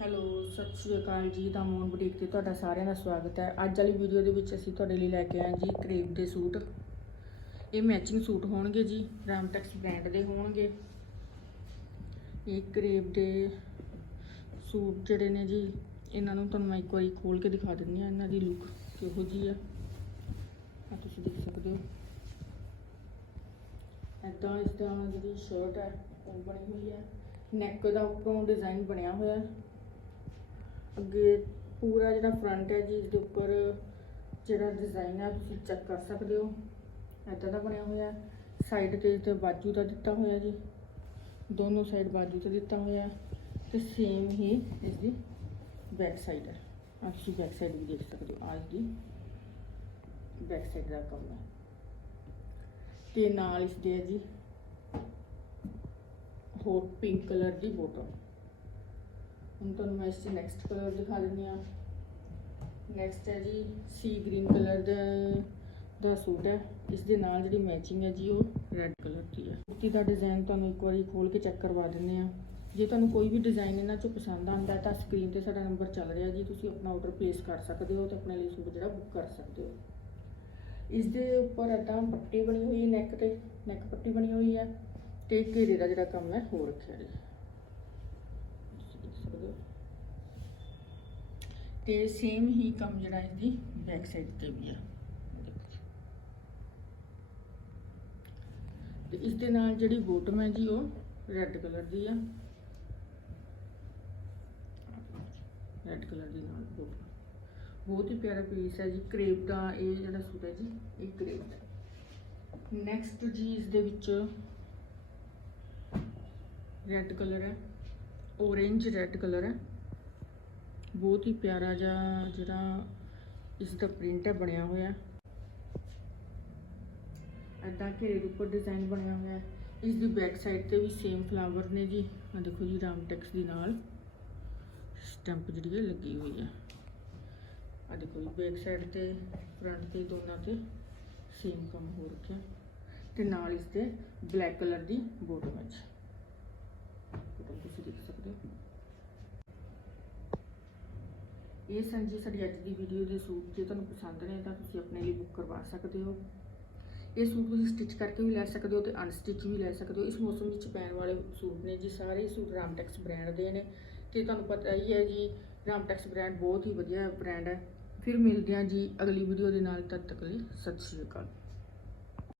Hello, ਸਤਿ ਸ਼੍ਰੀ ਅਕਾਲ ਜੀ ਤਾਂ ਮੋਨ ਬੁਟੀਕ ਤੇ ਤੁਹਾਡਾ ਸਾਰਿਆਂ ਦਾ ਸਵਾਗਤ ਹੈ। ਅੱਜ ਵਾਲੀ ਵੀਡੀਓ ਦੇ ਵਿੱਚ ਅਸੀਂ ਤੁਹਾਡੇ ਲਈ ਲੈ ਕੇ ਆਏ ਜੀ ਕਰੇਪ ਦੇ ਸੂਟ। ਇਹ ਮੈਚਿੰਗ ਸੂਟ ਹੋਣਗੇ ਜੀ, ਰਾਮਟੈਕਸ ਬ੍ਰਾਂਡ ਦੇ ਹੋਣਗੇ। ਇਹ ਕਰੇਪ ਦੇ ਸੂਟ ਜਿਹੜੇ ਨੇ ਜੀ, ਇਹਨਾਂ ਨੂੰ ਤੁਹਾਨੂੰ ਮੈਂ ਇੱਕ ਵਾਰੀ ਖੋਲ ਕੇ ਦਿਖਾ ਦਿੰਦੀ ਹਾਂ ਇਹਨਾਂ ਦੀ ਲੁੱਕ ਕਿਹੋ ਜੀ ਹੈ ਆ ਤੁਸੀਂ ਦੇਖ ਸਕਦੇ ਹੋ। ਇੱਦਾਂ ਇਸ ਦਾ ਜਿਹੜੀ ਸ਼ਰਟ ਹੈ, ਉਹ ਬਣੀ ਹੋਈ ਹੈ। ਨੈਕ ਦਾ ਉੱਪਰੋਂ ਡਿਜ਼ਾਈਨ ਬਣਿਆ ਹੋਇਆ ਹੈ। ਅੱਗੇ ਪੂਰਾ ਜਿਹੜਾ ਫਰੰਟ ਹੈ ਜੀ, ਇਸ ਦੇ ਉੱਪਰ ਜਿਹੜਾ ਡਿਜ਼ਾਈਨ ਹੈ, ਤੁਸੀਂ ਚੈੱਕ ਕਰ ਸਕਦੇ ਹੋ। ਇੱਦਾਂ ਦਾ ਬਣਿਆ ਹੋਇਆ ਸਾਈਡ ਤੇ ਤੇ ਬਾਜੂ ਦਾ ਦਿੱਤਾ ਹੋਇਆ ਜੀ। ਦੋਨੋਂ ਸਾਈਡ ਬਾਜੂ ਤੇ ਦਿੱਤਾ ਹੋਇਆ ਤੇ ਸੇਮ ਹੀ ਇਸ ਦੀ ਬੈਕ ਸਾਈਡ ਹੈ। ਆਹ ਤੁਸੀਂ ਬੈਕ ਸਾਈਡ ਵੀ ਦੇਖ ਸਕਦੇ ਹੋ। ਆਜ ਦੀ ਬੈਕ ਸਾਈਡ ਦਾ ਕੰਮ ਹੈ। ਤੇ ਨਾਲ ਇਸ ਦੇ ਹੈ ਜੀ ਹੋਰ ਪਿੰਕ ਕਲਰ ਦੀ ਬੋਟਲ ਹੁਣ ਤੁਹਾਨੂੰ ਮੈਂ ਇਸ ਦੇ ਨੈਕਸਟ ਕਲਰ ਦਿਖਾ ਦਿੰਦੀ ਆ ਨੈਕਸਟ ਹੈ ਜੀ ਸੀ ਗ੍ਰੀਨ ਕਲਰ ਦਾ ਦਾ ਸੂਟ ਹੈ। ਇਸ ਦੇ ਨਾਲ ਜਿਹੜੀ ਮੈਚਿੰਗ ਹੈ ਜੀ, ਉਹ ਰੈੱਡ ਕਲਰ ਦੀ ਹੈ। ਕੁੜਤੀ ਦਾ ਡਿਜ਼ਾਈਨ ਤੁਹਾਨੂੰ ਇੱਕ ਵਾਰੀ ਖੋਲ ਕੇ ਚੈੱਕ ਕਰਵਾ ਦਿੰਦੇ ਆ ਜੇ ਤੁਹਾਨੂੰ ਕੋਈ ਵੀ ਡਿਜ਼ਾਈਨ ਇਹਨਾਂ ਚੋਂ ਪਸੰਦ ਆਉਂਦਾ ਤਾਂ ਸਕਰੀਨ ਤੇ ਸਾਡਾ ਨੰਬਰ ਚੱਲ ਰਿਹਾ ਜੀ। ਤੁਸੀਂ ਆਪਣਾ ਆਰਡਰ ਪਲੇਸ ਕਰ ਸਕਦੇ ਹੋ ਤੇ ਆਪਣੇ ਲਈ ਸੂਟ ਜਿਹੜਾ ਬੁੱਕ ਕਰ ਸਕਦੇ ਹੋ। ਇਸ ਦੇ ਉੱਪਰ ਏਦਾਂ ਪੱਟੀ ਬਣੀ ਹੋਈ ਹੈ ਨੈਕ ਤੇ ਨੈਕ ਪੱਟੀ ਬਣੀ ਹੋਈ ਹੈ ਤੇ ਘੇਰੇ ਦਾ ਜਿਹੜਾ ਕੰਮ ਹੈ ਹੋ ਰੱਖਿਆ ਜੀ ਤੁਸੀਂ ਤੇ ਸੇਮ ਹੀ ਕੰਮ ਜਿਹੜਾ ਇਸ ਦੀ ਬੈਕ ਸਾਈਡ ਤੇ ਵੀ ਆ। ਤੇ ਇਸ ਦੇ ਨਾਲ ਜਿਹੜੀ ਬੋਟਮ ਹੈ ਜੀ ਉਹ ਰੈੱਡ ਕਲਰ ਦੀ ਆ। ਰੈੱਡ ਕਲਰ ਦੀ ਨਾਲ ਬੋਟਮ ਬਹੁਤ ਹੀ ਪਿਆਰਾ ਪੀਸ ਹੈ ਜੀ ਕਰੇਪ ਦਾ ਇਹ ਜਿਹੜਾ ਸੂਟ ਹੈ ਜੀ, ਇਹ ਕਰੇਪ ਨੈਕਸਟ ਜੀ ਇਸ ਦੇ ਵਿੱਚ ਰੈੱਡ ਕਲਰ ਹੈ। Orange ਰੈੱਡ ਕਲਰ ਹੈ। ਬਹੁਤ ਹੀ ਪਿਆਰਾ ਜਿਹਾ ਜਿਹੜਾ ਇਸ ਦਾ ਪ੍ਰਿੰਟ ਹੈ, ਬਣਿਆ ਹੋਇਆ ਐਦਾਂ ਘੇਰੇ ਦੇ ਉੱਪਰ ਡਿਜ਼ਾਈਨ ਬਣਿਆ ਹੋਇਆ ਹੈ। ਇਸ ਦੀ ਬੈਕ ਸਾਈਡ ਤੇ ਵੀ ਸੇਮ ਫਲਾਵਰ ਨੇ ਜੀ। ਆ ਦੇਖੋ ਜੀ, ਰਾਮ ਟੈਕਸ ਦੇ ਨਾਲ ਸਟੈਂਪ ਜਿਹੜੀ ਹੈ, ਲੱਗੀ ਹੋਈ ਹੈ। ਆ ਦੇਖੋ ਜੀ ਬੈਕ ਸਾਈਡ ਤੇ ਫਰੰਟ ਤੇ, ਦੋਨਾਂ ਤੇ ਸੇਮ ਕੰਮ ਹੋ ਰੱਖਿਆ। ਤੇ ਨਾਲ ਇਸ ਤੇ ਬਲੈਕ ਕਲਰ ਦੀ ਬੋਟਮ ਹੈ ਜੀ ਬੋਟਮ ਤੁਸੀਂ ਦੇਖ ਸਕਦੇ ਹੋ ਇਹ ਸਨ ਜੀ ਸਾਡੀ ਅੱਜ ਦੀ ਵੀਡੀਓ ਦੇ ਸੂਟ ਜੇ ਤੁਹਾਨੂੰ ਪਸੰਦ ਨੇ ਤਾਂ ਤੁਸੀਂ ਆਪਣੇ ਲਈ ਬੁੱਕ ਕਰਵਾ ਸਕਦੇ ਹੋ। ਇਹ ਸੂਟ ਤੁਸੀਂ ਸਟਿਚ ਕਰਕੇ ਵੀ ਲੈ ਸਕਦੇ ਹੋ ਤੇ ਅਨਸਟਿਚ ਵੀ ਲੈ ਸਕਦੇ ਹੋ। ਇਸ ਮੌਸਮ ਵਿੱਚ ਪੈਣ ਵਾਲੇ ਸੂਟ ਨੇ ਜੀ, ਸਾਰੇ ਹੀ ਸੂਟ ਰਾਮਟੈਕਸ ਬ੍ਰਾਂਡ ਦੇ ਨੇ ਤੇ ਤੁਹਾਨੂੰ ਪਤਾ ਹੀ ਹੈ ਜੀ, ਰਾਮਟੈਕਸ ਬ੍ਰਾਂਡ ਬਹੁਤ ਹੀ ਵਧੀਆ ਬ੍ਰਾਂਡ ਹੈ। ਫਿਰ ਮਿਲਦੇ ਹਾਂ ਜੀ ਅਗਲੀ ਵੀਡੀਓ ਦੇ ਨਾਲ, ਤਦ ਤੱਕ ਲਈ ਸਤਿ ਸ਼੍ਰੀ ਅਕਾਲ।